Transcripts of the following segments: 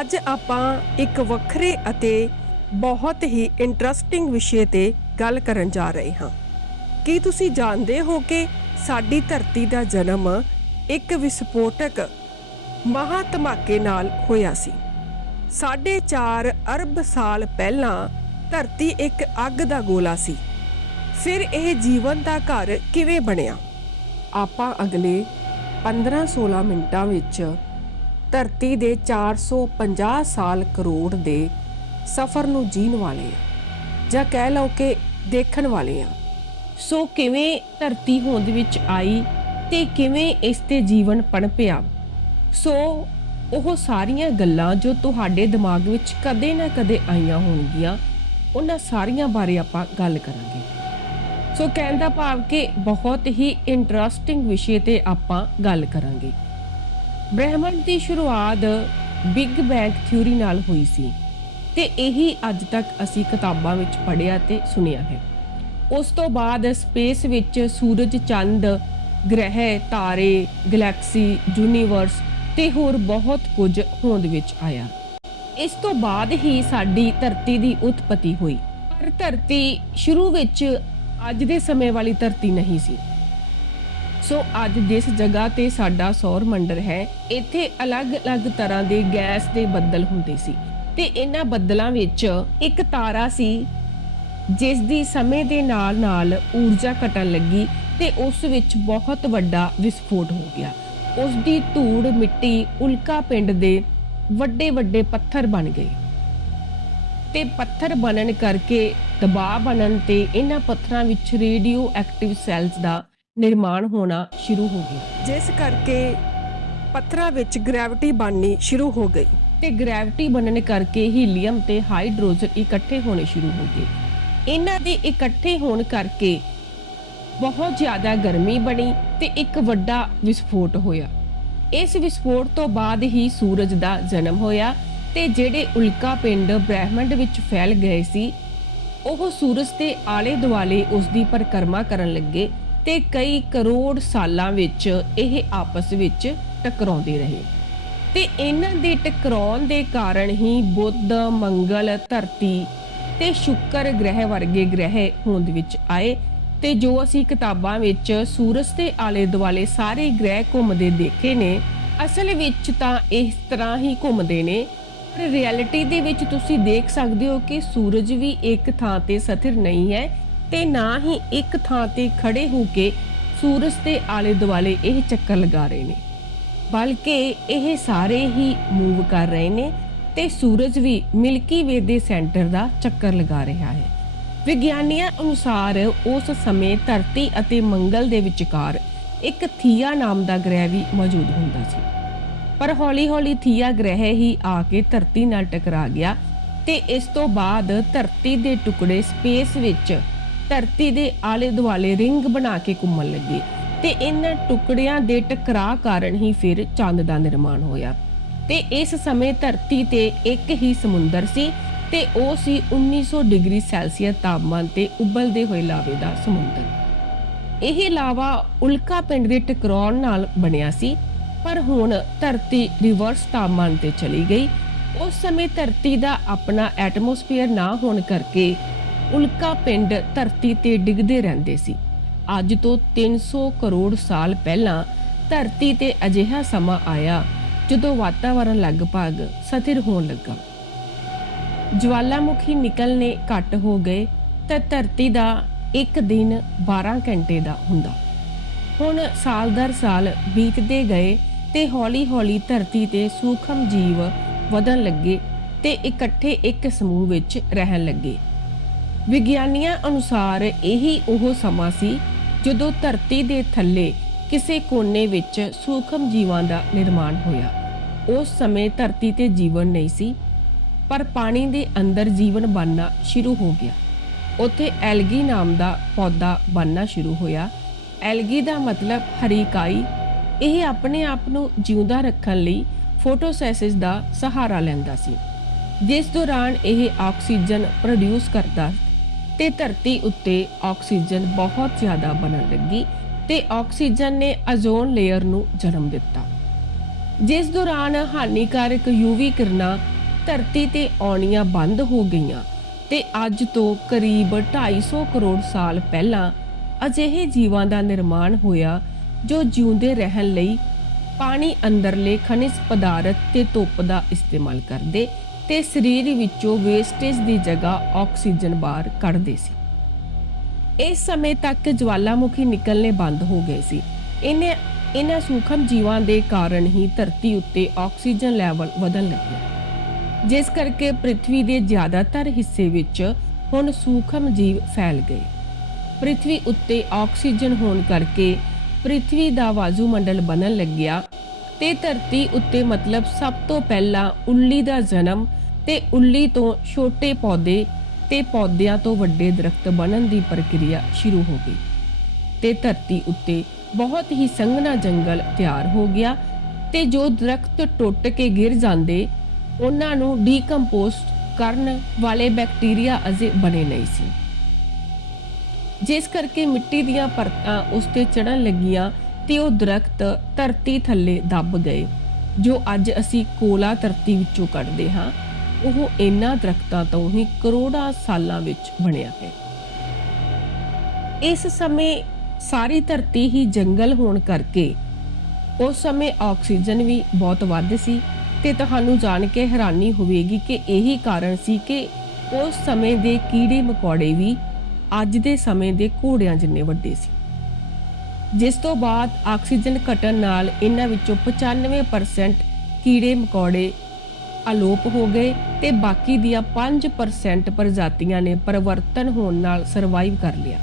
ਅੱਜ ਆਪਾਂ ਇੱਕ ਵੱਖਰੇ ਅਤੇ ਬਹੁਤ ਹੀ ਇੰਟਰਸਟਿੰਗ ਵਿਸ਼ੇ ਤੇ ਗੱਲ ਕਰਨ ਜਾ ਰਹੇ ਹਾਂ। ਕੀ ਤੁਸੀਂ ਜਾਣਦੇ ਹੋ ਕਿ ਸਾਡੀ ਧਰਤੀ ਦਾ ਜਨਮ ਇੱਕ ਵਿਸਫੋਟਕ ਮਹਾ ਧਮਾਕੇ ਨਾਲ ਹੋਇਆ ਸੀ? 4.5 ਅਰਬ ਸਾਲ ਪਹਿਲਾਂ ਧਰਤੀ ਇੱਕ ਅੱਗ ਦਾ ਗੋਲਾ ਸੀ। ਫਿਰ ਇਹ ਜੀਵਨ ਦਾ ਘਰ ਕਿਵੇਂ ਬਣਿਆ? ਆਪਾਂ ਅਗਲੇ 15-16 ਮਿੰਟਾਂ ਵਿੱਚ ਧਰਤੀ ਦੇ 450 ਸਾਲ ਕਰੋੜ ਦੇ ਸਫ਼ਰ ਨੂੰ ਜੀਣ ਵਾਲੇ ਆ, ਜਾਂ ਕਹਿ ਲਓ ਕਿ ਦੇਖਣ ਵਾਲੇ ਆ। ਸੋ ਕਿਵੇਂ ਧਰਤੀ ਹੋਂਦ ਵਿੱਚ ਆਈ ਤੇ ਕਿਵੇਂ ਇਸ ਤੇ ਜੀਵਨ ਪਣਪਿਆ ਸੋ ਉਹ ਸਾਰੀਆਂ ਗੱਲਾਂ ਜੋ ਤੁਹਾਡੇ ਦਿਮਾਗ ਵਿੱਚ ਕਦੇ ਨਾ ਕਦੇ ਆਈਆਂ ਹੋਣਗੀਆਂ, ਉਹਨਾਂ ਸਾਰੀਆਂ ਬਾਰੇ ਆਪਾਂ ਗੱਲ ਕਰਾਂਗੇ। ਸੋ ਕਹਿਣ ਦਾ ਭਾਵ ਕਿ ਬਹੁਤ ਹੀ ਇੰਟਰਸਟਿੰਗ ਵਿਸ਼ੇ ਤੇ ਆਪਾਂ ਗੱਲ ਕਰਾਂਗੇ। ਬ੍ਰਹਿਮੰਡ ਦੀ ਸ਼ੁਰੂਆਤ ਬਿਗ ਬੈਂਗ ਥਿਊਰੀ ਨਾਲ ਹੋਈ ਸੀ ਤੇ ਇਹੀ ਅੱਜ ਤੱਕ ਅਸੀਂ ਕਿਤਾਬਾਂ ਵਿੱਚ ਪੜ੍ਹਿਆ ਤੇ ਸੁਣਿਆ ਹੈ। ਉਸ ਤੋਂ ਬਾਅਦ ਸਪੇਸ ਵਿੱਚ ਸੂਰਜ ਚੰਦ, ਗ੍ਰਹਿ, ਤਾਰੇ, ਗੈਲੈਕਸੀ, ਯੂਨੀਵਰਸ ਤੇ ਹੋਰ ਬਹੁਤ ਕੁਝ ਹੋਂਦ ਵਿੱਚ ਆਇਆ। ਇਸ ਤੋਂ ਬਾਅਦ ਹੀ ਸਾਡੀ ਧਰਤੀ ਦੀ ਉਤਪਤੀ ਹੋਈ। ਪਰ ਧਰਤੀ ਸ਼ੁਰੂ ਵਿੱਚ ਅੱਜ ਦੇ ਸਮੇਂ ਵਾਲੀ ਧਰਤੀ ਨਹੀਂ ਸੀ। ਸੋ ਅੱਜ ਜਿਸ ਜਗ੍ਹਾ ਤੇ ਸਾਡਾ ਸੌਰ ਮੰਡਲ ਹੈ, ਇੱਥੇ ਅਲੱਗ-ਅਲੱਗ ਤਰ੍ਹਾਂ ਦੇ ਗੈਸ ਦੇ ਬੱਦਲ ਹੁੰਦੇ ਸੀ ਤੇ ਇਹਨਾਂ ਬੱਦਲਾਂ ਵਿੱਚ ਇੱਕ ਤਾਰਾ ਸੀ ਜਿਸ ਦੀ ਸਮੇਂ ਦੇ ਨਾਲ-ਨਾਲ ਊਰਜਾ ਘਟਣ ਲੱਗੀ ਤੇ ਉਸ ਵਿੱਚ ਬਹੁਤ ਵੱਡਾ ਵਿਸਫੋਟ ਹੋ ਗਿਆ। ਉਸ ਦੀ ਧੂੜ ਮਿੱਟੀ ਉਲਕਾ ਪਿੰਡ ਦੇ ਵੱਡੇ ਵੱਡੇ ਪੱਥਰ ਬਣ ਗਏ ਤੇ ਪੱਥਰ ਬਣਨ ਕਰਕੇ ਦਬਾਅ ਬਣਨ ਤੇ ਇਹਨਾਂ ਪੱਥਰਾਂ ਵਿੱਚ ਰੇਡੀਓ ਐਕਟਿਵ ਸੈਲਸ ਦਾ ਨਿਰਮਾਣ ਹੋਣਾ ਸ਼ੁਰੂ ਹੋ ਗਿਆ। ਜਿਸ ਕਰਕੇ ਪੱਥਰਾਂ ਵਿੱਚ ਗ੍ਰੈਵਿਟੀ ਬਣਨੀ ਸ਼ੁਰੂ ਹੋ ਗਈ। ਤੇ ਗ੍ਰੈਵਿਟੀ ਬਣਨ ਕਰਕੇ ਹੀਲੀਅਮ ਤੇ ਹਾਈਡਰੋਜਨ ਇਕੱਠੇ ਹੋਣੇ ਸ਼ੁਰੂ ਹੋ ਗਏ। ਇਹਨਾਂ ਦੇ ਇਕੱਠੇ ਹੋਣ ਕਰਕੇ ਬਹੁਤ ਜ਼ਿਆਦਾ ਗਰਮੀ ਬਣੀ ਤੇ ਇੱਕ ਵੱਡਾ ਵਿਸਫੋਟ ਹੋਇਆ। ਇਸ ਵਿਸਫੋਟ ਤੋਂ ਬਾਅਦ ਹੀ ਸੂਰਜ ਦਾ ਜਨਮ ਹੋਇਆ ਤੇ ਜਿਹੜੇ ਉਲਕਾ ਪਿੰਡ ਬ੍ਰਹਿਮੰਡ ਵਿੱਚ ਫੈਲ ਗਏ ਸੀ ਉਹ ਸੂਰਜ ਦੇ ਆਲੇ ਦੁਆਲੇ ਉਸ ਦੀ ਪਰਿਕਰਮਾ ਕਰਨ ਲੱਗੇ ਤੇ ਕਈ ਕਰੋੜ ਸਾਲਾਂ ਵਿੱਚ ਇਹ ਆਪਸ ਵਿੱਚ ਟਕਰਾਉਂਦੇ ਰਹੇ। ਤੇ ਇਹਨਾਂ ਦੇ ਟਕਰਾਉਣ ਦੇ ਕਾਰਨ ਹੀ ਬੁੱਧ, ਮੰਗਲ, ਧਰਤੀ ਤੇ ਸ਼ੁੱਕਰ ਗ੍ਰਹਿ ਵਰਗੇ ਗ੍ਰਹਿ ਹੋਂਦ ਵਿੱਚ ਆਏ ਤੇ ਜੋ ਅਸੀਂ ਕਿਤਾਬਾਂ ਵਿੱਚ ਸੂਰਜ ਦੇ ਆਲੇ ਦੁਆਲੇ ਸਾਰੇ ਗ੍ਰਹਿ ਘੁੰਮਦੇ ਦੇਖੇ ਨੇ, ਅਸਲ ਵਿੱਚ ਤਾਂ ਇਸ ਤਰ੍ਹਾਂ ਹੀ ਘੁੰਮਦੇ ਨੇ। ਪਰ ਰਿਐਲਿਟੀ ਦੇ ਵਿੱਚ ਤੁਸੀਂ ਦੇਖ ਸਕਦੇ ਹੋ ਕਿ ਸੂਰਜ ਵੀ ਇੱਕ ਥਾਂ ਤੇ ਸਥਿਰ ਨਹੀਂ ਹੈ ਤੇ ਨਾ ਹੀ ਇੱਕ ਥਾਂ ਤੇ ਖੜੇ ਹੋ ਕੇ ਸੂਰਜ ਦੇ ਆਲੇ ਦੁਆਲੇ ਇਹ ਚੱਕਰ ਲਗਾ ਰਹੇ ਨੇ। ਬਲਕਿ ਇਹ ਸਾਰੇ ਹੀ ਮੂਵ ਕਰ ਰਹੇ ਨੇ ਤੇ ਸੂਰਜ ਵੀ ਮਿਲਕੀ ਵੇ ਦੇ ਸੈਂਟਰ ਦਾ ਚੱਕਰ ਲਗਾ ਰਿਹਾ ਹੈ। ਵਿਗਿਆਨੀਆਂ ਅਨੁਸਾਰ ਉਸ ਸਮੇਂ ਧਰਤੀ ਅਤੇ ਮੰਗਲ ਦੇ ਵਿਚਕਾਰ ਇੱਕ ਥੀਆ ਨਾਮ ਦਾ ਗ੍ਰਹਿ ਵੀ ਮੌਜੂਦ ਹੁੰਦਾ ਸੀ। ਪਰ ਹੌਲੀ-ਹੌਲੀ ਥੀਆ ਗ੍ਰਹਿ ਹੀ ਆ ਕੇ ਧਰਤੀ ਨਾਲ ਟਕਰਾ ਗਿਆ ਤੇ ਇਸ ਤੋਂ ਬਾਅਦ ਧਰਤੀ ਦੇ ਟੁਕੜੇ ਸਪੇਸ ਵਿੱਚ ਧਰਤੀ ਦੇ ਆਲੇ-ਦੁਆਲੇ ਰਿੰਗ ਬਣਾ ਕੇ ਘੁੰਮਣ ਲੱਗੇ ਤੇ ਇਹਨਾਂ ਟੁਕੜਿਆਂ ਦੇ ਟਕਰਾਅ ਕਾਰਨ ਹੀ ਫਿਰ ਚੰਦ ਦਾ ਨਿਰਮਾਣ ਹੋਇਆ। ਤੇ ਇਸ ਸਮੇਂ ਧਰਤੀ ਤੇ ਇੱਕ ਹੀ ਸਮੁੰਦਰ ਸੀ ਤੇ ਉਹ ਸੀ 1900 ਡਿਗਰੀ ਸੈਲਸੀਅਸ ਤਾਪਮਾਨ ਤੇ ਉਬਲਦੇ ਹੋਏ ਲਾਵੇ ਦਾ ਸਮੁੰਦਰ। ਇਹ ਲਾਵਾ ਉਲਕਾ ਪਿੰਡ ਦੇ ਟਕਰਾਉਣ ਨਾਲ ਬਣਿਆ ਸੀ, ਪਰ ਹੁਣ ਧਰਤੀ ਰਿਵਰਸ ਤਾਪਮਾਨ ਤੇ ਚਲੀ ਗਈ। ਉਸ ਸਮੇਂ ਧਰਤੀ ਦਾ ਆਪਣਾ ਐਟਮੋਸਫੀਅਰ ਨਾ ਹੋਣ ਕਰਕੇ ਉਲਕਾ ਪਿੰਡ ਧਰਤੀ ਤੇ ਡਿੱਗਦੇ ਰਹਿੰਦੇ ਸੀ। ਅੱਜ ਤੋਂ 300 ਕਰੋੜ ਸਾਲ ਪਹਿਲਾਂ ਧਰਤੀ ਤੇ ਅਜਿਹਾ ਸਮਾਂ ਆਇਆ ਜਦੋਂ ਵਾਤਾਵਰਣ ਲਗਭਗ ਸਥਿਰ ਹੋਣ ਲੱਗਾ। ਜਵਾਲਾਮੁਖੀ ਨਿਕਲਨੇ ਘੱਟ ਹੋ ਗਏ ਤਾਂ ਧਰਤੀ ਦਾ ਇੱਕ ਦਿਨ 12 ਘੰਟੇ ਦਾ ਹੁੰਦਾ। ਹੁਣ ਸਾਲ ਦਰ ਸਾਲ ਬੀਤਦੇ ਗਏ ਤੇ ਹੌਲੀ-ਹੌਲੀ ਧਰਤੀ ਤੇ ਸੂਖਮ ਜੀਵ ਵਧਣ ਲੱਗੇ ਤੇ ਇਕੱਠੇ ਇੱਕ ਸਮੂਹ ਵਿੱਚ ਰਹਿਣ ਲੱਗੇ। ਵਿਗਿਆਨੀਆਂ ਅਨੁਸਾਰ ਇਹੀ ਉਹ ਸਮਾਂ ਸੀ ਜਦੋਂ ਧਰਤੀ ਦੇ ਥੱਲੇ ਕਿਸੇ ਕੋਨੇ ਵਿੱਚ ਸੂਖਮ ਜੀਵਾਂ ਦਾ ਨਿਰਮਾਣ ਹੋਇਆ। ਉਸ ਸਮੇਂ ਧਰਤੀ ਤੇ ਜੀਵਨ ਨਹੀਂ ਸੀ, ਪਰ ਪਾਣੀ ਦੇ ਅੰਦਰ ਜੀਵਨ ਬਣਨਾ ਸ਼ੁਰੂ ਹੋ ਗਿਆ। ਉੱਥੇ ਐਲਗੀ ਨਾਮ ਦਾ ਪੌਦਾ ਬਣਨਾ ਸ਼ੁਰੂ ਹੋਇਆ। ਐਲਗੀ ਦਾ ਮਤਲਬ ਹਰੀ ਕਾਈ ਇਹ ਆਪਣੇ ਆਪ ਨੂੰ ਜਿਉਂਦਾ ਰੱਖਣ ਲਈ ਫੋਟੋਸਿੰਥੇਸਿਸ ਦਾ ਸਹਾਰਾ ਲੈਂਦਾ ਸੀ, ਜਿਸ ਦੌਰਾਨ ਇਹ ਆਕਸੀਜਨ ਪ੍ਰੋਡਿਊਸ ਕਰਦਾ ਤੇ ਧਰਤੀ ਉੱਤੇ ਆਕਸੀਜਨ ਬਹੁਤ ਜ਼ਿਆਦਾ ਬਣਨ ਲੱਗੀ ਤੇ ਆਕਸੀਜਨ ਨੇ ਓਜ਼ੋਨ ਲੇਅਰ ਨੂੰ ਜਨਮ ਦਿੱਤਾ। ਜਿਸ ਦੌਰਾਨ ਹਾਨੀਕਾਰਕ ਯੂਵੀ ਕਿਰਨਾਂ ਧਰਤੀ ਤੇ ਆਉਣੀਆਂ ਬੰਦ ਹੋ ਗਈਆਂ ਤੇ ਅੱਜ ਤੋਂ ਕਰੀਬ 250 ਕਰੋੜ ਸਾਲ ਪਹਿਲਾਂ ਅਜਿਹੇ ਜੀਵਾਂ ਦਾ ਨਿਰਮਾਣ ਹੋਇਆ ਜੋ ਜਿਉਂਦੇ ਰਹਿਣ ਲਈ ਪਾਣੀ ਅੰਦਰਲੇ ਖਣਿਜ ਪਦਾਰਥ ਤੇ ਧੁੱਪ ਦਾ ਇਸਤੇਮਾਲ ਕਰਦੇ ਤੇ ਸਰੀਰ ਵਿੱਚੋਂ ਵੇਸਟੇਜ ਦੀ ਜਗ੍ਹਾ ਆਕਸੀਜਨ ਬਾਹਰ ਕੱਢਦੇ ਸੀ। ਇਸ ਸਮੇਂ ਤੱਕ ਜਵਾਲਾਮੁਖੀ ਨਿਕਲਨੇ ਬੰਦ ਹੋ ਗਏ ਸੀ। ਇਹਨੇ, ਇਹਨਾਂ ਸੂਖਮ ਜੀਵਾਂ ਦੇ ਕਾਰਨ ਹੀ ਧਰਤੀ ਉੱਤੇ ਆਕਸੀਜਨ ਲੈਵਲ ਵਧਣ ਲੱਗਿਆ। ਜਿਸ ਕਰਕੇ ਪ੍ਰithvi ਦੇ ਜ਼ਿਆਦਾਤਰ ਹਿੱਸੇ ਵਿੱਚ ਹੁਣ ਸੂਖਮ ਜੀਵ ਫੈਲ ਗਏ। ਪ੍ਰithvi ਉੱਤੇ ਆਕਸੀਜਨ ਹੋਣ ਕਰਕੇ ਪ੍ਰithvi ਦਾ ਵਾਯੂਮੰਡਲ ਬਣਨ ਲੱਗਿਆ ਤੇ ਧਰਤੀ ਉੱਤੇ ਮਤਲਬ ਸਭ ਤੋਂ ਪਹਿਲਾਂ ਉੱਲੀ ਦਾ ਜਨਮ ਤੇ ਉੱਲੀ ਤੋਂ ਛੋਟੇ ਪੌਦੇ ਤੇ ਪੌਦਿਆਂ ਤੋਂ ਵੱਡੇ ਦਰਖਤ ਬਣਨ ਦੀ ਪ੍ਰਕਿਰਿਆ ਸ਼ੁਰੂ ਹੋ ਗਈ ਤੇ ਧਰਤੀ ਉੱਤੇ ਬਹੁਤ ਹੀ ਸੰਘਣਾ ਜੰਗਲ ਤਿਆਰ ਹੋ ਗਿਆ ਤੇ ਜੋ ਦਰਖਤ ਟੁੱਟ ਕੇ ਗਿਰ ਜਾਂਦੇ, ਉਹਨਾਂ ਨੂੰ ਡੀਕੰਪੋਸਟ ਕਰਨ ਵਾਲੇ ਬੈਕਟੀਰੀਆ ਅਜੇ ਬਣੇ ਨਹੀਂ ਸੀ। ਜਿਸ ਕਰਕੇ ਮਿੱਟੀ ਦੀਆਂ ਪਰਤਾਂ ਉਸ ਤੇ ਚੜਨ ਲੱਗੀਆਂ ਤੇ ਉਹ ਦਰਖਤ ਧਰਤੀ ਥੱਲੇ ਦੱਬ ਗਏ। ਜੋ ਅੱਜ ਅਸੀਂ ਕੋਲਾ ਧਰਤੀ ਵਿੱਚੋਂ ਕੱਢਦੇ ਹਾਂ, ਉਹ ਇਹਨਾਂ ਦਰਖਤਾਂ ਤੋਂ ਹੀ ਕਰੋੜਾਂ ਸਾਲਾਂ ਵਿੱਚ ਬਣਿਆ ਹੈ। ਇਸ ਸਮੇਂ ਸਾਰੀ ਧਰਤੀ ਹੀ ਜੰਗਲ ਹੋਣ ਕਰਕੇ ਉਸ ਸਮੇਂ ਆਕਸੀਜਨ ਵੀ ਬਹੁਤ ਵੱਧ ਸੀ ਤੇ ਤੁਹਾਨੂੰ ਜਾਣ ਕੇ ਹੈਰਾਨੀ ਹੋਵੇਗੀ ਕਿ ਇਹੀ ਕਾਰਨ ਸੀ ਕਿ ਉਸ ਸਮੇਂ ਦੇ ਕੀੜੇ ਮਕੌੜੇ ਵੀ ਅੱਜ ਦੇ ਸਮੇਂ ਦੇ ਘੋੜਿਆਂ ਜਿੰਨੇ ਵੱਡੇ ਸੀ। ਜਿਸ ਤੋਂ ਬਾਅਦ ਆਕਸੀਜਨ ਘਟਣ ਨਾਲ ਇਹਨਾਂ ਵਿੱਚੋਂ 95% ਕੀੜੇ ਮਕੌੜੇ ਅਲੋਪ ਹੋ ਗਏ ਤੇ ਬਾਕੀ ਦੀਆਂ 5% ਪ੍ਰਜਾਤੀਆਂ ਨੇ ਪਰਿਵਰਤਨ ਹੋਣ ਨਾਲ ਸਰਵਾਈਵ ਕਰ ਲਿਆ।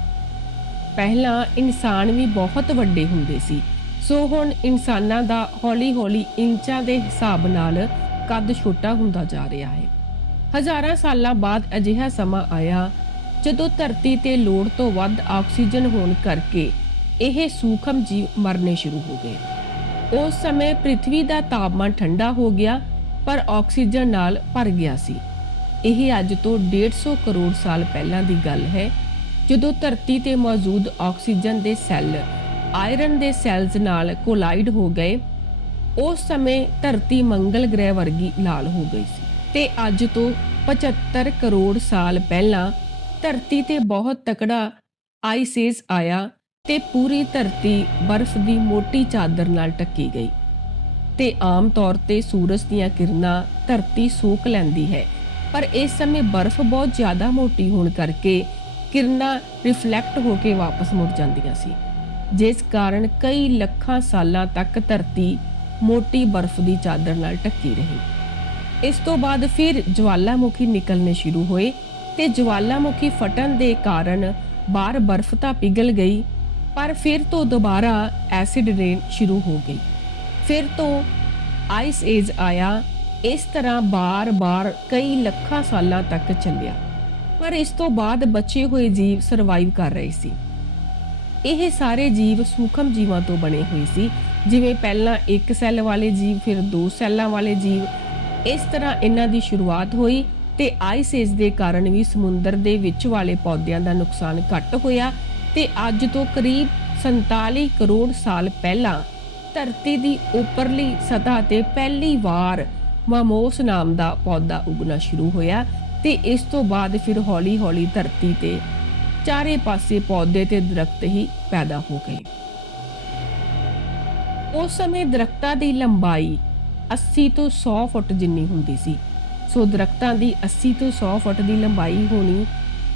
ਪਹਿਲਾਂ ਇਨਸਾਨ ਵੀ ਬਹੁਤ ਵੱਡੇ ਹੁੰਦੇ ਸੀ, ਸੋ ਹੁਣ ਇਨਸਾਨਾਂ ਦਾ ਹੌਲੀ-ਹੌਲੀ ਇੰਚਾਂ ਦੇ ਹਿਸਾਬ ਨਾਲ ਕੱਦ ਛੋਟਾ ਹੁੰਦਾ ਜਾ ਰਿਹਾ ਹੈ। ਹਜ਼ਾਰਾਂ ਸਾਲਾਂ ਬਾਅਦ ਅਜਿਹਾ ਸਮਾਂ ਆਇਆ ਜਦੋਂ ਧਰਤੀ ਤੇ ਲੋੜ ਤੋਂ ਵੱਧ ਆਕਸੀਜਨ ਹੋਣ ਕਰਕੇ ਇਹ ਸੂਖਮ ਜੀਵ ਮਰਨੇ ਸ਼ੁਰੂ ਹੋ ਗਏ। ਉਸ ਸਮੇਂ ਪ੍ਰithvi ਦਾ ਤਾਪਮਾਨ ਠੰਡਾ ਹੋ ਗਿਆ, ਪਰ ਆਕਸੀਜਨ ਨਾਲ ਭਰ ਗਿਆ ਸੀ। ਇਹ ਅੱਜ ਤੋਂ 150 ਕਰੋੜ ਸਾਲ ਪਹਿਲਾਂ ਦੀ ਗੱਲ ਹੈ, ਜਦੋਂ ਧਰਤੀ ਤੇ ਮੌਜੂਦ ਆਕਸੀਜਨ ਦੇ ਸੈੱਲ ਆਇਰਨ ਦੇ ਸੈੱਲਸ ਨਾਲ ਕੋਲਾਈਡ ਹੋ ਗਏ। ਉਸ ਸਮੇਂ ਧਰਤੀ ਮੰਗਲ ਗ੍ਰਹਿ ਵਰਗੀ ਲਾਲ ਹੋ ਗਈ ਸੀ ਤੇ ਅੱਜ ਤੋਂ 75 ਕਰੋੜ ਸਾਲ ਪਹਿਲਾਂ ਧਰਤੀ ਤੇ ਬਹੁਤ ਤਕੜਾ ਆਈਸਿਸ ਆਇਆ ਤੇ ਪੂਰੀ ਧਰਤੀ ਬਰਫ਼ ਦੀ ਮੋਟੀ ਚਾਦਰ ਨਾਲ ਢੱਕੀ ਗਈ ਤੇ ਆਮ ਤੌਰ ਤੇ ਸੂਰਜ ਦੀਆਂ ਕਿਰਨਾਂ ਧਰਤੀ ਸੋਖ ਲੈਂਦੀ ਹੈ। ਪਰ ਇਸ ਸਮੇਂ ਬਰਫ਼ ਬਹੁਤ ਜ਼ਿਆਦਾ ਮੋਟੀ ਹੋਣ ਕਰਕੇ ਕਿਰਨਾਂ ਰਿਫਲੈਕਟ ਹੋ ਕੇ ਵਾਪਸ ਮੁੜ ਜਾਂਦੀਆਂ ਸੀ, ਜਿਸ ਕਾਰਨ ਕਈ ਲੱਖਾਂ ਸਾਲਾਂ ਤੱਕ ਧਰਤੀ ਮੋਟੀ ਬਰਫ਼ ਦੀ ਚਾਦਰ ਨਾਲ ਢੱਕੀ ਰਹੀ। ਇਸ ਤੋਂ ਬਾਅਦ ਫਿਰ ਜਵਾਲਾਮੁਖੀ ਨਿਕਲਨੇ ਸ਼ੁਰੂ ਹੋਏ ਤੇ ਜਵਾਲਾਮੁਖੀ ਫਟਣ ਦੇ ਕਾਰਨ ਬਾਹਰ ਬਰਫ਼ ਤਾਂ ਪਿਘਲ ਗਈ ਪਰ ਫਿਰ ਤੋਂ ਦੁਬਾਰਾ ਐਸਿਡ ਰੇਨ ਸ਼ੁਰੂ ਹੋ ਗਈ। ਫਿਰ ਤੋਂ ਆਈਸ ਏਜ ਆਇਆ। ਇਸ ਤਰ੍ਹਾਂ ਬਾਰ-ਬਾਰ ਕਈ ਲੱਖਾਂ ਸਾਲਾਂ ਤੱਕ ਚੱਲਿਆ। ਪਰ ਇਸ ਤੋਂ ਬਾਅਦ ਬਚੇ ਹੋਏ ਜੀਵ ਸਰਵਾਈਵ ਕਰ ਰਹੇ ਸੀ। ਇਹ ਸਾਰੇ ਜੀਵ ਸੂਖਮ ਜੀਵਾਂ ਤੋਂ ਬਣੇ ਹੋਏ ਸੀ। ਜਿਵੇਂ ਪਹਿਲਾਂ ਇੱਕ ਸੈੱਲ ਵਾਲੇ ਜੀਵ, ਫਿਰ ਦੋ ਸੈੱਲਾਂ ਵਾਲੇ ਜੀਵ। ਇਸ ਤਰ੍ਹਾਂ ਇਹਨਾਂ ਦੀ ਸ਼ੁਰੂਆਤ ਹੋਈ ਤੇ ਆਈਸ ਏਜ ਦੇ ਕਾਰਨ ਵੀ ਸਮੁੰਦਰ ਦੇ ਵਿੱਚ ਵਾਲੇ ਪੌਦਿਆਂ ਦਾ ਨੁਕਸਾਨ ਘੱਟ ਹੋਇਆ ਤੇ ਅੱਜ ਤੋਂ ਕਰੀਬ 47 ਕਰੋੜ ਸਾਲ ਪਹਿਲਾਂ ਧਰਤੀ ਦੀ ਉੱਪਰਲੀ ਸਤਹ ਤੇ ਪਹਿਲੀ ਵਾਰ ਮਾਮੋਸ ਨਾਮ ਦਾ ਪੌਦਾ ਉਗਣਾ ਸ਼ੁਰੂ ਹੋਇਆ ਤੇ ਇਸ ਤੋਂ ਬਾਅਦ ਫਿਰ ਹੌਲੀ-ਹੌਲੀ ਧਰਤੀ ਤੇ ਚਾਰੇ ਪਾਸੇ ਪੌਦੇ ਤੇ ਦਰਖਤ ਹੀ ਪੈਦਾ ਹੋ ਗਏ। ਉਸ ਸਮੇਂ ਦਰਖਤਾਂ ਦੀ ਲੰਬਾਈ 80 ਤੋਂ 100 ਫੁੱਟ ਜਿੰਨੀ ਹੁੰਦੀ ਸੀ। ਸੋ ਦਰਖਤਾਂ ਦੀ 80 ਤੋਂ 100 ਫੁੱਟ ਦੀ ਲੰਬਾਈ ਹੋਣੀ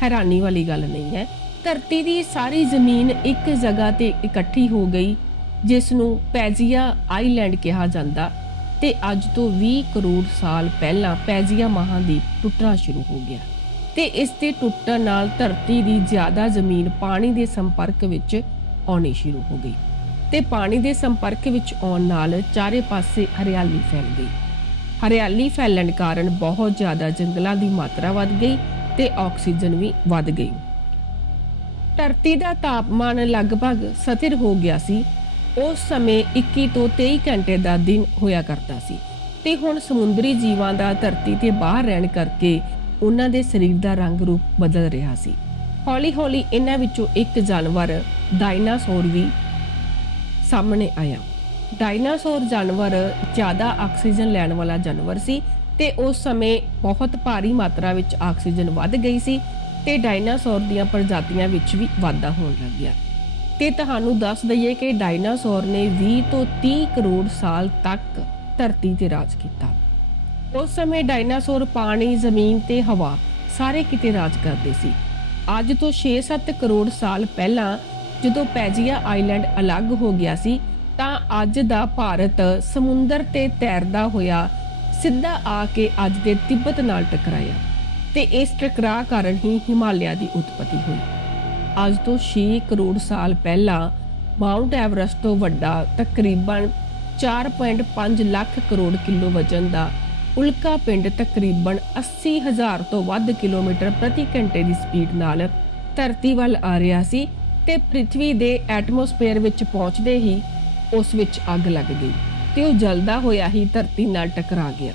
ਹੈਰਾਨੀ ਵਾਲੀ ਗੱਲ ਨਹੀਂ ਹੈ। ਧਰਤੀ ਦੀ ਸਾਰੀ ਜ਼ਮੀਨ ਇੱਕ ਜਗ੍ਹਾ ਤੇ ਇਕੱਠੀ ਹੋ ਗਈ ਜਿਸ ਨੂੰ ਪੈਜੀਆ ਆਈਲੈਂਡ ਕਿਹਾ ਜਾਂਦਾ ਤੇ ਅੱਜ ਤੋਂ 20 ਕਰੋੜ ਸਾਲ ਪਹਿਲਾਂ ਪੈਜੀਆ ਮਹਾਦੀਪ ਟੁੱਟਣਾ ਸ਼ੁਰੂ ਹੋ ਗਿਆ ਤੇ ਇਸ ਦੇ ਟੁੱਟਣ ਨਾਲ ਧਰਤੀ ਦੀ ਜ਼ਿਆਦਾ ਜ਼ਮੀਨ ਪਾਣੀ ਦੇ ਸੰਪਰਕ ਵਿੱਚ ਆਉਣੀ ਸ਼ੁਰੂ ਹੋ ਗਈ ਤੇ ਪਾਣੀ ਦੇ ਸੰਪਰਕ ਵਿੱਚ ਆਉਣ ਨਾਲ ਚਾਰੇ ਪਾਸੇ ਹਰਿਆਲੀ ਫੈਲ ਗਈ। ਹਰਿਆਲੀ ਫੈਲਣ ਕਾਰਨ ਬਹੁਤ ਜ਼ਿਆਦਾ ਜੰਗਲਾਂ ਦੀ ਮਾਤਰਾ ਵੱਧ ਗਈ ਤੇ ਆਕਸੀਜਨ ਵੀ ਵੱਧ ਗਈ। ਧਰਤੀ ਦਾ ਤਾਪਮਾਨ ਲਗਭਗ ਸਥਿਰ ਹੋ ਗਿਆ ਸੀ। ਉਸ ਸਮੇਂ 21 ਤੋਂ 23 ਘੰਟੇ ਦਾ ਦਿਨ ਹੋਇਆ ਕਰਦਾ ਸੀ ਤੇ ਹੁਣ ਸਮੁੰਦਰੀ ਜੀਵਾਂ ਦਾ ਧਰਤੀ ਤੇ ਬਾਹਰ ਰਹਿਣ ਕਰਕੇ ਉਹਨਾਂ ਦੇ ਸਰੀਰ ਦਾ ਰੰਗ ਰੂਪ ਬਦਲ ਰਿਹਾ ਸੀ। ਹੌਲੀ-ਹੌਲੀ ਇਹਨਾਂ ਵਿੱਚੋਂ ਇੱਕ ਜਾਨਵਰ, ਡਾਇਨਾਸੌਰ ਵੀ ਸਾਹਮਣੇ ਆਇਆ। ਡਾਇਨਾਸੌਰ ਜਾਨਵਰ ਜ਼ਿਆਦਾ ਆਕਸੀਜਨ ਲੈਣ ਵਾਲਾ ਜਾਨਵਰ ਸੀ ਤੇ ਉਸ ਸਮੇਂ ਬਹੁਤ ਭਾਰੀ ਮਾਤਰਾ ਵਿੱਚ ਆਕਸੀਜਨ ਵੱਧ ਗਈ ਸੀ ਤੇ ਡਾਇਨਾਸੌਰ ਦੀਆਂ ਪ੍ਰਜਾਤੀਆਂ ਵਿੱਚ ਵੀ ਵਾਧਾ ਹੋਣ ਲੱਗ ਗਿਆ। ਤੇ ਤੁਹਾਨੂੰ ਦੱਸ ਦਈਏ ਕਿ ਡਾਇਨਾਸੌਰ ਨੇ 20 ਤੋਂ 30 ਕਰੋੜ ਸਾਲ ਤੱਕ ਧਰਤੀ ਤੇ ਰਾਜ ਕੀਤਾ। ਉਸ ਸਮੇਂ ਡਾਇਨਾਸੌਰ ਪਾਣੀ, ਜ਼ਮੀਨ ਤੇ ਹਵਾ ਸਾਰੇ ਕਿਤੇ ਰਾਜ ਕਰਦੇ ਸੀ। ਅੱਜ ਤੋਂ 6-7 ਕਰੋੜ ਸਾਲ ਪਹਿਲਾਂ ਜਦੋਂ ਪੈਜੀਆ ਆਈਲੈਂਡ ਅਲੱਗ ਹੋ ਗਿਆ ਸੀ ਤਾਂ ਅੱਜ ਦਾ ਭਾਰਤ ਸਮੁੰਦਰ ਤੇ ਤੈਰਦਾ ਹੋਇਆ ਸਿੱਧਾ ਆ ਕੇ ਅੱਜ ਦੇ ਤਿੱਬਤ ਨਾਲ ਟਕਰਾਇਆ। ਤੇ ਇਸ ਟਕਰਾਅ ਕਾਰਨ ਹੀ ਹਿਮਾਲਿਆ ਦੀ ਉਤਪਤੀ ਹੋਈ। ਅੱਜ ਤੋਂ 6 ਕਰੋੜ ਸਾਲ ਪਹਿਲਾਂ ਮਾਊਂਟ ਐਵਰੈਸਟ ਤੋਂ ਵੱਡਾ ਤਕਰੀਬਨ 4.5 ਲੱਖ ਕਰੋੜ ਕਿਲੋ ਵਜਨ ਦਾ ਉਲਕਾ ਪਿੰਡ ਤਕਰੀਬਨ 80 ਹਜ਼ਾਰ ਤੋਂ ਵੱਧ ਕਿਲੋਮੀਟਰ ਪ੍ਰਤੀ ਘੰਟੇ ਦੀ ਸਪੀਡ ਨਾਲ ਧਰਤੀ ਵੱਲ ਆ ਰਿਹਾ ਸੀ ਤੇ ਪ੍ਰithvi ਦੇ ਐਟਮੋਸਫੇਅਰ ਵਿੱਚ ਪਹੁੰਚਦੇ ਹੀ ਉਸ ਵਿੱਚ ਅੱਗ ਲੱਗ ਗਈ ਤੇ ਉਹ ਜਲਦਾ ਹੋਇਆ ਹੀ ਧਰਤੀ ਨਾਲ ਟਕਰਾ ਗਿਆ।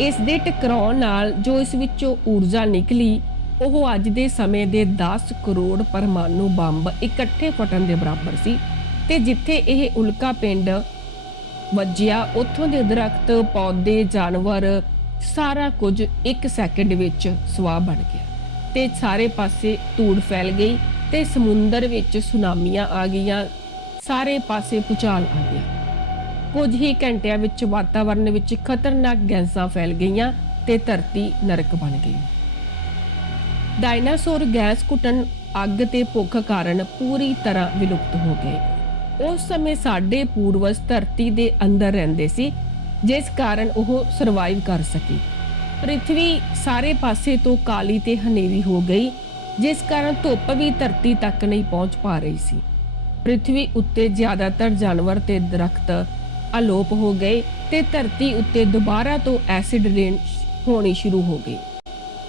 ਇਸ ਦੇ ਟਕਰਾਉਣ ਨਾਲ ਜੋ ਇਸ ਵਿੱਚੋਂ ਊਰਜਾ ਨਿਕਲੀ, ਉਹ ਅੱਜ ਦੇ ਸਮੇਂ ਦੇ 10 ਕਰੋੜ ਪਰਮਾਣੂ ਬੰਬ ਇਕੱਠੇ ਫਟਣ ਦੇ ਬਰਾਬਰ ਸੀ ਤੇ ਜਿੱਥੇ ਇਹ ਉਲਕਾ ਪਿੰਡ ਵੱਜਿਆ, ਉੱਥੋਂ ਦੇ ਦਰਖਤ, ਪੌਦੇ, ਜਾਨਵਰ ਸਾਰਾ ਕੁਝ 1 ਸੈਕਿੰਡ ਵਿੱਚ ਸਵਾਹ ਬਣ ਗਿਆ ਤੇ ਸਾਰੇ ਪਾਸੇ ਧੂੜ ਫੈਲ ਗਈ ਤੇ ਸਮੁੰਦਰ ਵਿੱਚ ਸੁਨਾਮੀਆਂ ਆ ਗਈਆਂ, ਸਾਰੇ ਪਾਸੇ ਭੂਚਾਲ ਆ ਗਿਆ। ਕੁਝ ਹੀ ਘੰਟਿਆਂ ਵਿੱਚ ਵਾਤਾਵਰਣ ਵਿੱਚ ਖਤਰਨਾਕ ਗੈਸਾਂ ਫੈਲ ਗਈਆਂ ਤੇ ਧਰਤੀ ਨਰਕ ਬਣ ਗਈ। ਡਾਇਨਾਸੌਰ ਗੈਸ ਕੁੱਟਣ ਅੱਗ ਤੇ ਭੁੱਖ ਕਾਰਨ ਪੂਰੀ ਤਰ੍ਹਾਂ ਵਿਲੁਪਤ ਹੋ ਗਏ। ਉਸ ਸਮੇਂ ਸਾਡੇ ਪੂਰਵਜ ਧਰਤੀ ਦੇ ਅੰਦਰ ਰਹਿੰਦੇ ਸੀ, ਜਿਸ ਕਾਰਨ ਉਹ ਸਰਵਾਈਵ ਕਰ ਸਕੀ। ਪ੍ਰithvi ਸਾਰੇ ਪਾਸੇ ਤੋਂ ਕਾਲੀ ਤੇ ਹਨੇਰੀ ਹੋ ਗਈ, ਜਿਸ ਕਾਰਨ ਧੁੱਪ ਵੀ ਧਰਤੀ ਤੱਕ ਨਹੀਂ ਪਹੁੰਚ ਪਾ ਰਹੀ ਸੀ। ਪ੍ਰithvi ਉੱਤੇ ਜ਼ਿਆਦਾਤਰ ਜਾਨਵਰ ਤੇ ਦਰਖਤ ਅਲੋਪ ਹੋ ਗਏ ਤੇ ਧਰਤੀ ਉੱਤੇ ਦੁਬਾਰਾ ਤੋਂ ਐਸਿਡ ਰੇਨ ਹੋਣੀ ਸ਼ੁਰੂ ਹੋ ਗਈ।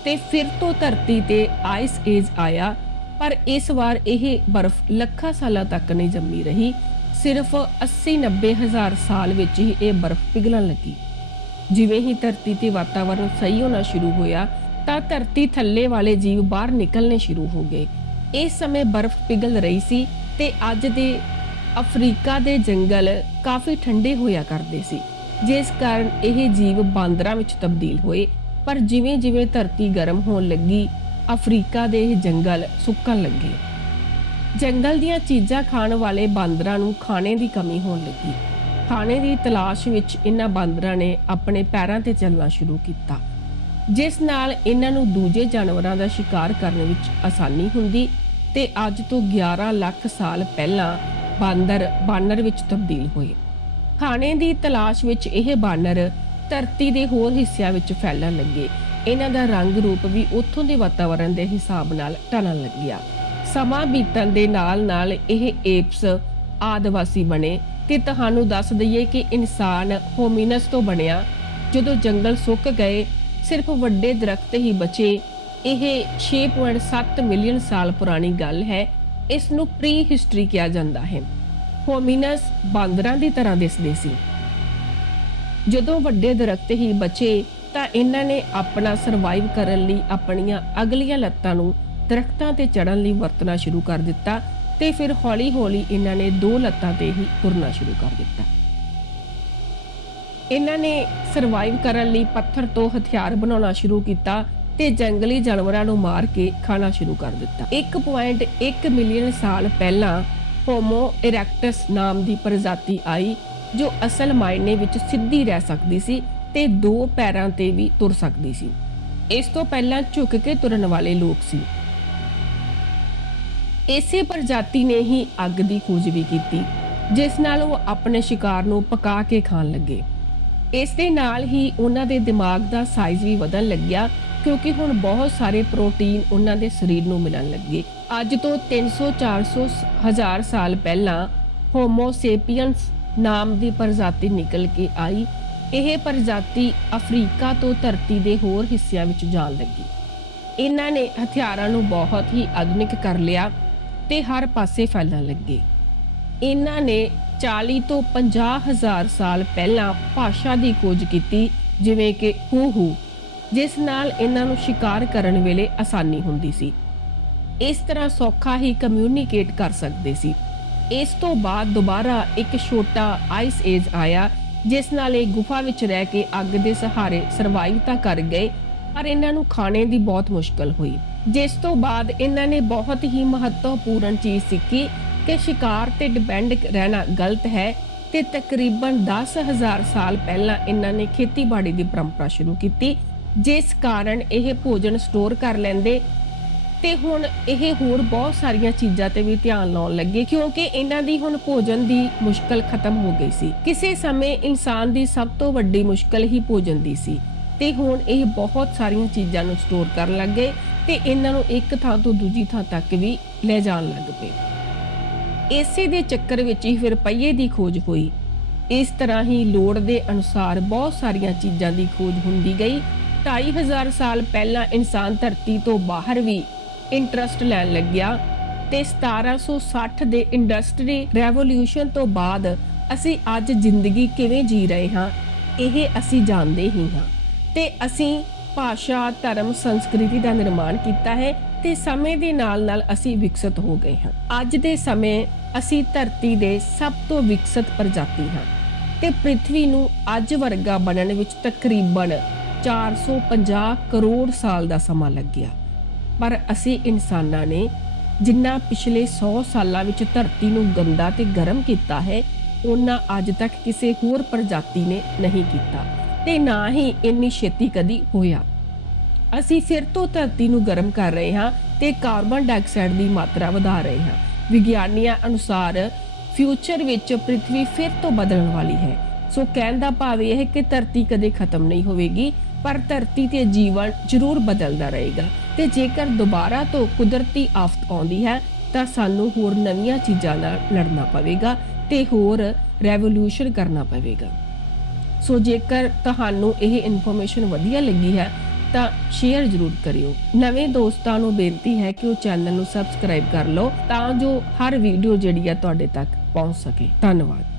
ਤੇ ਫਿਰ ਤੋਂ ਧਰਤੀ ਤੇ ਆਈਸ ਏਜ ਆਇਆ, ਪਰ ਇਸ ਵਾਰ ਇਹ ਬਰਫ਼ ਲੱਖਾਂ ਸਾਲਾਂ ਤੱਕ ਨਹੀਂ ਜੰਮੀ ਰਹੀ, ਸਿਰਫ 80-90 ਹਜ਼ਾਰ ਸਾਲ ਵਿੱਚ ਹੀ ਇਹ ਬਰਫ਼ ਪਿਘਲਣ ਲੱਗੀ। ਜਿਵੇਂ ਹੀ ਧਰਤੀ ਤੇ ਵਾਤਾਵਰਣ ਸਹੀ ਹੋਣਾ ਸ਼ੁਰੂ ਹੋਇਆ, ਤਾਂ ਧਰਤੀ ਥੱਲੇ ਵਾਲੇ ਜੀਵ ਬਾਹਰ ਨਿਕਲਣੇ ਸ਼ੁਰੂ ਹੋ ਗਏ। ਇਸ ਸਮੇਂ ਬਰਫ਼ ਪਿਘਲ ਰਹੀ ਸੀ ਤੇ ਅੱਜ ਦੇ ਅਫਰੀਕਾ ਦੇ ਜੰਗਲ ਕਾਫੀ ਠੰਡੇ ਹੋਇਆ ਕਰਦੇ ਸੀ। ਜਿਸ ਕਾਰਨ ਇਹ ਜੀਵ ਬਾਂਦਰਾਂ ਵਿੱਚ ਤਬਦੀਲ ਹੋਏ। ਪਰ ਜਿਵੇਂ ਜਿਵੇਂ ਧਰਤੀ ਗਰਮ ਹੋਣ ਲੱਗੀ, ਅਫਰੀਕਾ ਦੇ ਇਹ ਜੰਗਲ ਸੁੱਕਣ ਲੱਗੇ। ਜੰਗਲ ਦੀਆਂ ਚੀਜ਼ਾਂ ਖਾਣ ਵਾਲੇ ਬਾਂਦਰਾਂ ਨੂੰ ਖਾਣੇ ਦੀ ਕਮੀ ਹੋਣ ਲੱਗੀ। ਖਾਣੇ ਦੀ ਤਲਾਸ਼ ਵਿੱਚ ਇਹਨਾਂ ਬਾਂਦਰਾਂ ਨੇ ਆਪਣੇ ਪੈਰਾਂ ਤੇ ਚੱਲਣਾ ਸ਼ੁਰੂ ਕੀਤਾ। ਜਿਸ ਨਾਲ ਇਹਨਾਂ ਨੂੰ ਦੂਜੇ ਜਾਨਵਰਾਂ ਦਾ ਸ਼ਿਕਾਰ ਕਰਨ ਵਿੱਚ ਆਸਾਨੀ ਹੁੰਦੀ ਤੇ ਅੱਜ ਤੋਂ 11 ਲੱਖ ਸਾਲ ਪਹਿਲਾਂ ਬਾਂਦਰ ਬਾਨਰ ਵਿੱਚ ਤਬਦੀਲ ਹੋਏ। ਖਾਣੇ ਦੀ ਤਲਾਸ਼ ਵਿੱਚ ਇਹ ਬਾਨਰ ਧਰਤੀ ਦੇ ਹੋਰ ਹਿੱਸਿਆਂ ਵਿੱਚ ਫੈਲਣ ਲੱਗੇ। ਇਹਨਾਂ ਦਾ ਰੰਗ ਰੂਪ ਵੀ ਉੱਥੋਂ ਦੇ ਵਾਤਾਵਰਣ ਦੇ ਹਿਸਾਬ ਨਾਲ ਢਲਣ ਲੱਗਿਆ। ਸਮਾਂ ਬੀਤਣ ਦੇ ਨਾਲ-ਨਾਲ ਇਹ ਏਪਸ ਆਦਿਵਾਸੀ ਬਣੇ ਤੇ ਤੁਹਾਨੂੰ ਦੱਸ ਦਈਏ ਕਿ ਇਨਸਾਨ ਹੋਮਿਨਸ ਤੋਂ ਬਣਿਆ। ਜਦੋਂ ਜੰਗਲ ਸੁੱਕ ਗਏ, ਸਿਰਫ ਵੱਡੇ ਦਰਖਤ ਹੀ ਬਚੇ। ਇਹ 6.7 ਮਿਲੀਅਨ ਸਾਲ ਪੁਰਾਣੀ ਗੱਲ ਹੈ। ਇਸ ਨੂੰ ਪ੍ਰੀ ਹਿਸਟਰੀ ਕਿਹਾ ਜਾਂਦਾ ਹੈ। ਹੋਮਿਨਸ ਬਾਂਦਰਾਂ ਦੀ ਤਰ੍ਹਾਂ ਦਿਸਦੇ ਸੀ। ਜਦੋਂ ਵੱਡੇ ਦਰਖਤ ਹੀ ਬਚੇ, ਤਾਂ ਇਹਨਾਂ ਨੇ ਆਪਣਾ ਸਰਵਾਈਵ ਕਰਨ ਲਈ ਆਪਣੀਆਂ ਅਗਲੀਆਂ ਲੱਤਾਂ ਨੂੰ ਦਰਖਤਾਂ ਤੇ ਚੜਨ ਲਈ ਵਰਤਣਾ ਸ਼ੁਰੂ ਕਰ ਦਿੱਤਾ ਤੇ ਫਿਰ ਹੌਲੀ-ਹੌਲੀ ਇਹਨਾਂ ਨੇ ਦੋ ਲੱਤਾਂ ਤੇ ਹੀ ਤੁਰਨਾ ਸ਼ੁਰੂ ਕਰ ਦਿੱਤਾ। ਇਹਨਾਂ ਨੇ ਸਰਵਾਈਵ ਕਰਨ ਲਈ ਪੱਥਰ ਤੋਂ ਹਥਿਆਰ ਬਣਾਉਣਾ ਸ਼ੁਰੂ ਕੀਤਾ ਤੇ ਜੰਗਲੀ ਜਾਨਵਰਾਂ ਨੂੰ ਮਾਰ ਕੇ ਖਾਣਾ ਸ਼ੁਰੂ ਕਰ ਦਿੱਤਾ। 1.1 ਮਿਲੀਅਨ ਸਾਲ ਪਹਿਲਾਂ ਹੋਮੋ ਇਰੈਕਟਸ ਨਾਮ ਦੀ ਪ੍ਰਜਾਤੀ ਆਈ, ਜੋ ਅਸਲ ਮਾਇਨੇ ਵਿੱਚ ਸਿੱਧੀ ਰਹਿ ਸਕਦੀ ਸੀ ਤੇ ਦੋ ਪੈਰਾਂ ਤੇ ਵੀ ਤੁਰ ਸਕਦੀ ਸੀ। ਇਸ ਤੋਂ ਪਹਿਲਾਂ ਝੁਕ ਕੇ ਤੁਰਨ ਵਾਲੇ ਲੋਕ ਸੀ। ਇਸੇ ਪ੍ਰਜਾਤੀ ਨੇ ਹੀ ਅੱਗ ਦੀ ਖੋਜ ਵੀ ਕੀਤੀ, ਜਿਸ ਨਾਲ ਉਹ ਆਪਣੇ ਸ਼ਿਕਾਰ ਨੂੰ ਪਕਾ ਕੇ ਖਾਣ ਲੱਗੇ। ਇਸ ਦੇ ਨਾਲ ਹੀ ਉਹਨਾਂ ਦੇ ਦਿਮਾਗ ਦਾ ਸਾਈਜ਼ ਵੀ ਵਧਣ ਲੱਗਿਆ ਕਿਉਂਕਿ ਹੁਣ ਬਹੁਤ ਸਾਰੇ ਪ੍ਰੋਟੀਨ ਉਹਨਾਂ ਦੇ ਸਰੀਰ ਨੂੰ ਮਿਲਣ ਲੱਗੇ। ਅੱਜ ਤੋਂ 300 400 ਹਜ਼ਾਰ ਸਾਲ ਪਹਿਲਾਂ ਹੋਮੋ ਸੇਪੀਅਨਸ ਨਾਮ ਦੀ ਪ੍ਰਜਾਤੀ ਨਿਕਲ ਕੇ ਆਈ। ਇਹ ਪ੍ਰਜਾਤੀ ਅਫਰੀਕਾ ਤੋਂ ਧਰਤੀ ਦੇ ਹੋਰ ਹਿੱਸਿਆਂ ਵਿੱਚ ਜਾਣ ਲੱਗੀ। ਇਹਨਾਂ ਨੇ ਹਥਿਆਰਾਂ ਨੂੰ ਬਹੁਤ ਹੀ ਆਧੁਨਿਕ ਕਰ ਲਿਆ ਤੇ ਹਰ ਪਾਸੇ ਫੈਲਣ ਲੱਗੇ। ਇਹਨਾਂ ਨੇ 40 ਤੋਂ 50 ਹਜ਼ਾਰ ਸਾਲ ਪਹਿਲਾਂ ਭਾਸ਼ਾ ਦੀ ਖੋਜ ਕੀਤੀ, ਜਿਵੇਂ ਕਿ ਹੂ ਹੂ। ਜਿਸ ਨਾਲ ਇਹਨਾਂ ਨੂੰ ਸ਼ਿਕਾਰ ਕਰਨ ਵੇਲੇ ਆਸਾਨੀ ਹੁੰਦੀ ਸੀ। ਇਸ ਤਰ੍ਹਾਂ ਸੌਖਾ ਹੀ ਕਮਿਊਨੀਕੇਟ ਕਰ ਸਕਦੇ ਸੀ। ਇਸ ਤੋਂ ਬਾਅਦ ਦੁਬਾਰਾ ਇੱਕ ਛੋਟਾ ਆਈਸ ਏਜ ਆਇਆ, ਜਿਸ ਨਾਲ ਇਹ ਗੁਫਾ ਵਿੱਚ ਰਹਿ ਕੇ ਅੱਗ ਦੇ ਸਹਾਰੇ ਸਰਵਾਈਵ ਤਾਂ ਕਰ ਗਏ, ਪਰ ਇਹਨਾਂ ਨੂੰ ਖਾਣੇ ਦੀ ਬਹੁਤ ਮੁਸ਼ਕਲ ਹੋਈ। ਜਿਸ ਤੋਂ ਬਾਅਦ ਇਹਨਾਂ ਨੇ ਬਹੁਤ ਹੀ ਮਹੱਤਵਪੂਰਨ ਚੀਜ਼ ਸਿੱਖੀ ਕਿ ਸ਼ਿਕਾਰ ਤੇ ਡਿਪੈਂਡ ਰਹਿਣਾ ਗਲਤ ਹੈ ਤੇ ਤਕਰੀਬਨ 10000 ਸਾਲ ਪਹਿਲਾਂ ਇਹਨਾਂ ਨੇ ਖੇਤੀਬਾੜੀ ਦੀ ਪਰੰਪਰਾ ਸ਼ੁਰੂ ਕੀਤੀ ਜਿਸ ਕਾਰਨ ਇਹ ਭੋਜਨ ਸਟੋਰ ਕਰ ਲੈਂਦੇ। ਤੇ ਹੁਣ ਇਹ ਹੋਰ ਬਹੁਤ ਸਾਰੀਆਂ ਚੀਜ਼ਾਂ ਤੇ ਵੀ ਧਿਆਨ ਲਾਉਣ ਲੱਗੇ, ਕਿਉਂਕਿ ਇਹਨਾਂ ਦੀ ਹੁਣ ਭੋਜਨ ਦੀ ਮੁਸ਼ਕਲ ਖਤਮ ਹੋ ਗਈ ਸੀ। ਕਿਸੇ ਸਮੇਂ ਇਨਸਾਨ ਦੀ ਸਭ ਤੋਂ ਵੱਡੀ ਮੁਸ਼ਕਲ ਹੀ ਭੋਜਨ ਦੀ ਸੀ। ਤੇ ਹੁਣ ਇਹ ਬਹੁਤ ਸਾਰੀਆਂ ਚੀਜ਼ਾਂ ਨੂੰ ਸਟੋਰ ਕਰਨ ਲੱਗੇ ਤੇ ਇਹਨਾਂ ਨੂੰ ਇੱਕ ਥਾਂ ਤੋਂ ਦੂਜੀ ਥਾਂ ਤੱਕ ਵੀ ਲੈ ਜਾਣ ਲੱਗ ਪਏ। ਇਸੇ ਦੇ ਚੱਕਰ ਵਿੱਚ ਹੀ ਫਿਰ ਪਹੀਏ ਦੀ ਖੋਜ ਹੋਈ। ਇਸ ਤਰ੍ਹਾਂ ਹੀ ਲੋੜ ਦੇ ਅਨੁਸਾਰ ਬਹੁਤ ਸਾਰੀਆਂ ਚੀਜ਼ਾਂ ਦੀ ਖੋਜ ਹੁੰਦੀ ਗਈ 2500 ਸਾਲ ਪਹਿਲਾਂ ਇਨਸਾਨ ਧਰਤੀ ਤੋਂ ਬਾਹਰ ਵੀ ਇੰਟਰਸਟ ਲੈਣ ਲੱਗਿਆ ਤੇ 1760 ਦੇ ਇੰਡਸਟਰੀ ਰੈਵੋਲੂਸ਼ਨ ਤੋਂ ਬਾਅਦ ਅਸੀਂ ਅੱਜ ਜ਼ਿੰਦਗੀ ਕਿਵੇਂ ਜੀ ਰਹੇ ਹਾਂ, ਇਹ ਅਸੀਂ ਜਾਣਦੇ ਹੀ ਹਾਂ। ਤੇ ਅਸੀਂ ਭਾਸ਼ਾ, ਧਰਮ, ਸੰਸਕ੍ਰਿਤੀ ਦਾ ਨਿਰਮਾਣ ਕੀਤਾ ਹੈ ਤੇ ਸਮੇਂ ਦੇ ਨਾਲ-ਨਾਲ ਅਸੀਂ ਵਿਕਸਿਤ ਹੋ ਗਏ ਹਾਂ। ਅੱਜ ਦੇ ਸਮੇਂ ਅਸੀਂ ਧਰਤੀ ਦੇ ਸਭ ਤੋਂ ਵਿਕਸਿਤ ਪ੍ਰਜਾਤੀ ਹਾਂ ਤੇ ਪ੍ਰithvi ਨੂੰ ਅੱਜ ਵਰਗਾ ਬਣਨ ਵਿੱਚ ਤਕਰੀਬਨ 450 ਕਰੋੜ ਸਾਲ ਦਾ ਸਮਾਂ ਲੱਗਿਆ ਪਰ ਅਸੀਂ ਇਨਸਾਨਾਂ ਨੇ ਜਿੰਨਾ ਪਿਛਲੇ 100 ਸਾਲਾਂ ਵਿੱਚ ਧਰਤੀ ਨੂੰ ਗੰਦਾ ਤੇ ਗਰਮ ਕੀਤਾ ਹੈ ਉਹਨਾਂ ਅੱਜ ਤੱਕ ਕਿਸੇ ਹੋਰ ਪ੍ਰਜਾਤੀ ਨੇ ਨਹੀਂ ਕੀਤਾ ਤੇ ਨਾ ਹੀ ਇੰਨੀ ਛੇਤੀ ਕਦੀ ਹੋਇਆ। ਅਸੀਂ ਫਿਰ ਤੋਂ ਧਰਤੀ ਨੂੰ ਗਰਮ ਕਰ ਰਹੇ ਹਾਂ ਤੇ ਕਾਰਬਨ ਡਾਈਆਕਸਾਈਡ ਦੀ ਮਾਤਰਾ ਵਧਾ ਰਹੇ ਹਾਂ। ਵਿਗਿਆਨੀਆਂ ਅਨੁਸਾਰ ਫਿਊਚਰ ਵਿੱਚ ਪ੍ਰithvi ਫਿਰ ਤੋਂ ਬਦਲਣ ਵਾਲੀ ਹੈ। ਸੋ ਕਹਿਣ ਦਾ ਭਾਵ ਇਹ ਹੈ ਕਿ ਧਰਤੀ ਕਦੇ ਖਤਮ ਨਹੀਂ ਹੋਵੇਗੀ, ਪਰ ਧਰਤੀ ਤੇ ਜੀਵਨ ਜ਼ਰੂਰ ਬਦਲਦਾ ਰਹੇਗਾ। ਤੇ ਜੇਕਰ ਦੁਬਾਰਾ ਤੋਂ ਕੁਦਰਤੀ ਆਫਤ ਆਉਂਦੀ ਹੈ, ਤਾਂ ਸਾਨੂੰ ਹੋਰ ਨਵੀਆਂ ਚੀਜ਼ਾਂ ਨਾਲ ਲੜਨਾ ਪਵੇਗਾ ਤੇ ਹੋਰ ਰੈਵੋਲੂਸ਼ਨ ਕਰਨਾ ਪਵੇਗਾ। ਸੋ ਜੇਕਰ ਤੁਹਾਨੂੰ ਇਹ ਇਨਫੋਰਮੇਸ਼ਨ ਵਧੀਆ ਲੱਗੀ ਹੈ, ਤਾਂ ਸ਼ੇਅਰ ਜ਼ਰੂਰ ਕਰਿਓ। ਨਵੇਂ ਦੋਸਤਾਂ ਨੂੰ ਬੇਨਤੀ ਹੈ ਕਿ ਉਹ ਚੈਨਲ ਨੂੰ ਸਬਸਕ੍ਰਾਈਬ ਕਰ ਲਓ, ਤਾਂ ਜੋ ਹਰ ਵੀਡੀਓ ਜਿਹੜੀ ਹੈ ਤੁਹਾਡੇ ਤੱਕ ਪਹੁੰਚ ਸਕੇ। ਧੰਨਵਾਦ।